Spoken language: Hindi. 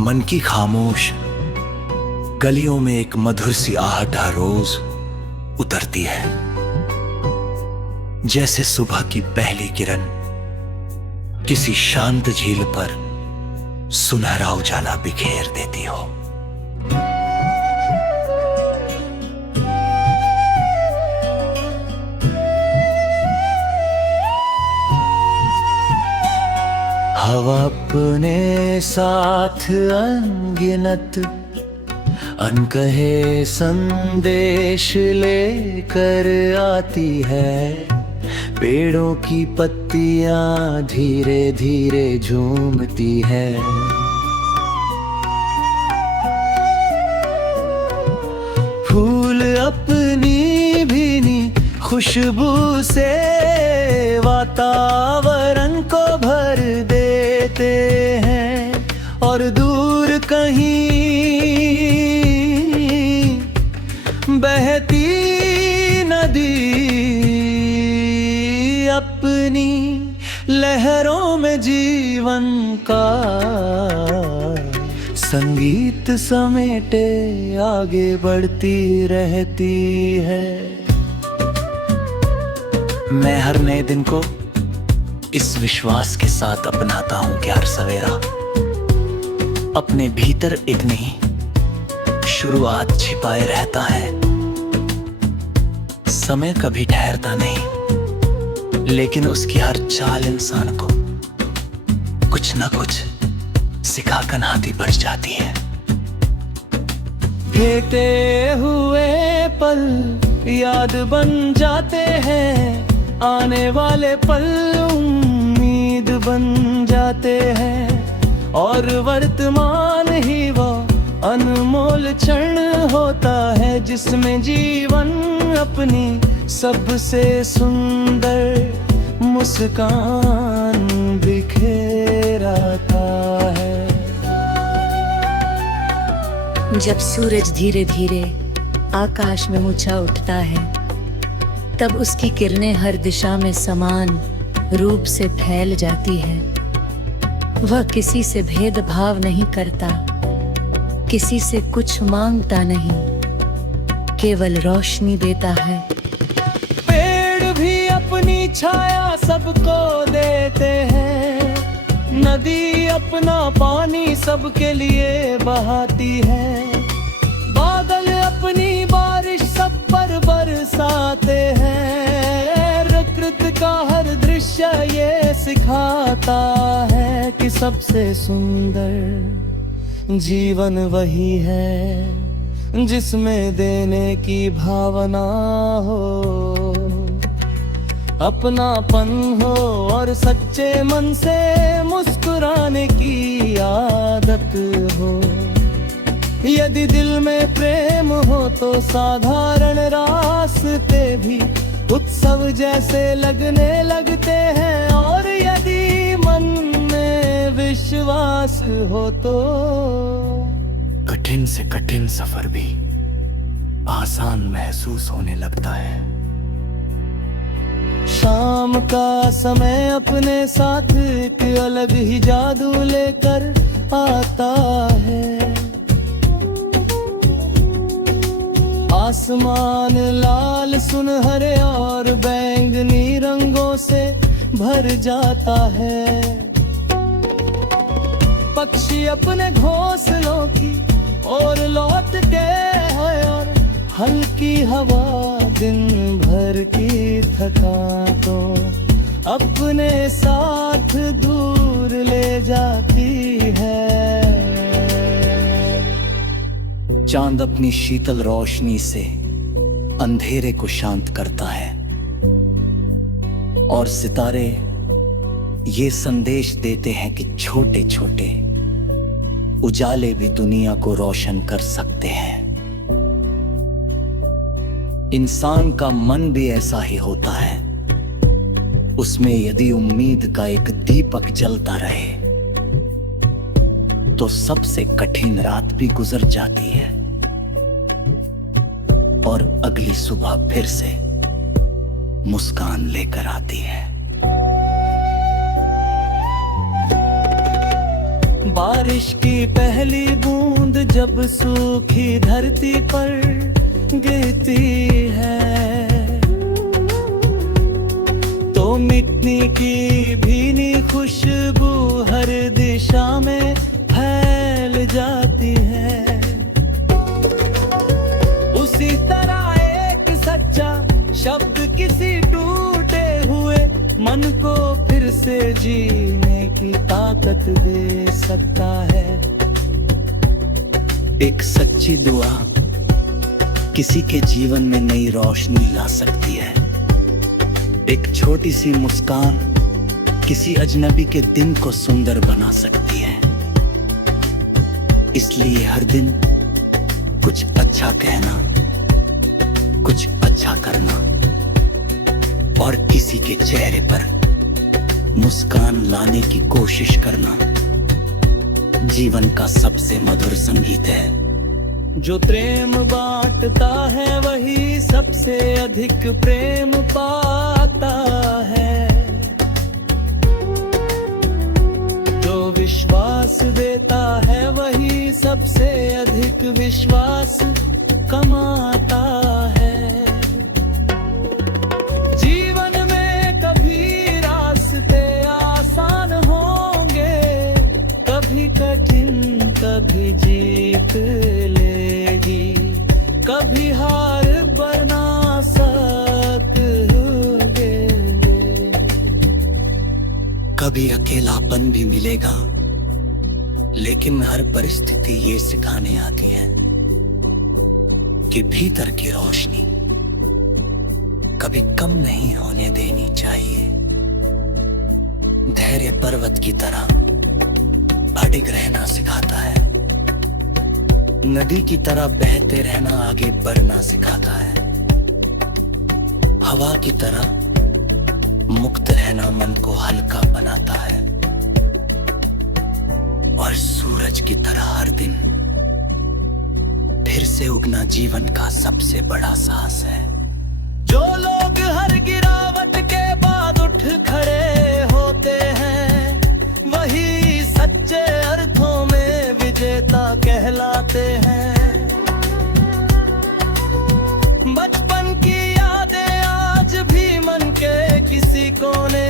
मन की खामोश गलियों में एक मधुर सी आहट हर रोज उतरती है, जैसे सुबह की पहली किरण किसी शांत झील पर सुनहरा उजाला बिखेर देती हो। हवा अपने साथ अनगिनत अनकहे संदेश लेकर आती है। पेड़ों की पत्तियां धीरे धीरे झूमती है। फूल अपनी भीनी खुशबू से वातावरण को भर देते हैं, और दूर कहीं बहती नदी अपनी लहरों में जीवन का संगीत समेटे आगे बढ़ती रहती है। मैं हर नए दिन को इस विश्वास के साथ अपनाता हूं कि हर सवेरा अपने भीतर एक नई शुरुआत छिपाए रहता है। समय कभी ठहरता नहीं, लेकिन उसकी हर चाल इंसान को कुछ ना कुछ सिखाकर आती बढ़ जाती है। बीते हुए पल याद बन जाते हैं, आने वाले पल उम्मीद बन जाते हैं, और वर्तमान ही वो अनमोल क्षण होता है जिसमें जीवन अपनी सबसे सुंदर मुस्कान बिखेराता है। जब सूरज धीरे धीरे आकाश में ऊंचा उठता है, तब उसकी किरणें हर दिशा में समान रूप से फैल जाती है। वह किसी से भेदभाव नहीं करता, किसी से कुछ मांगता नहीं, केवल रोशनी देता है। पेड़ भी अपनी छाया सबको देते हैं, नदी अपना पानी सबके लिए बहाती है, बादल अपनी बारिश सब पर बरसाते हैं। प्रकृति का हर दृश्य ये सिखाता है कि सबसे सुंदर जीवन वही है जिसमें देने की भावना हो, अपनापन हो और सच्चे मन से मुस्कुराने की आदत हो। यदि दिल में प्रेम हो तो साधारण रास्ते भी उत्सव जैसे लगने लगते हैं, और यदि मन में विश्वास हो तो कठिन से कठिन सफर भी आसान महसूस होने लगता है। शाम का समय अपने साथ एक अलग ही जादू लेकर आता है। आसमान लाल सुनहरे और बैंगनी रंगों से भर जाता है। पक्षी अपने घोंसलों की और लौट के है, और हल्की हवा दिन भर की थकानों अपने साथ दूर ले जाती है। चांद अपनी शीतल रोशनी से अंधेरे को शांत करता है, और सितारे ये संदेश देते हैं कि छोटे छोटे उजाले भी दुनिया को रोशन कर सकते हैं। इंसान का मन भी ऐसा ही होता है, उसमें यदि उम्मीद का एक दीपक जलता रहे तो सबसे कठिन रात भी गुजर जाती है, और अगली सुबह फिर से मुस्कान लेकर आती है। बारिश की पहली बूंद जब सूखी धरती पर गिरती है तो मिट्टी की भीनी खुशबू हर दिशा में फैल जाती है। उसी तरह एक सच्चा शब्द किसी टूटे हुए मन को फिर से जीने की ताकत दे सकता है। एक सच्ची दुआ किसी के जीवन में नई रोशनी ला सकती है। एक छोटी सी मुस्कान किसी अजनबी के दिन को सुंदर बना सकती है। इसलिए हर दिन कुछ अच्छा कहना, कुछ अच्छा करना और किसी के चेहरे पर मुस्कान लाने की कोशिश करना जीवन का सबसे मधुर संगीत है। जो प्रेम बांटता है वही सबसे अधिक प्रेम पाता है। जो विश्वास देता है वही सबसे अधिक विश्वास कमाता है। जीवन में कभी रास्ते आसान होंगे, कभी कठिन कभी जीत लेगी, कभी हार बना सकोगे। कभी अकेलापन भी मिलेगा, लेकिन हर परिस्थिति ये सिखाने आती है कि भीतर की रोशनी कभी कम नहीं होने देनी चाहिए। धैर्य पर्वत की तरह अडिग रहना सिखाता है। नदी की तरह बहते रहना आगे बढ़ना सिखाता है। हवा की तरह मुक्त रहना मन को हल्का बनाता है। और सूरज की तरह हर दिन फिर से उगना जीवन का सबसे बड़ा साहस है। जो लोग हर गिरावट के बाद उठ खड़े होते हैं वही सच्चे अर्थों में विजेता कहलाते हैं। बचपन की यादें आज भी मन के किसी कोने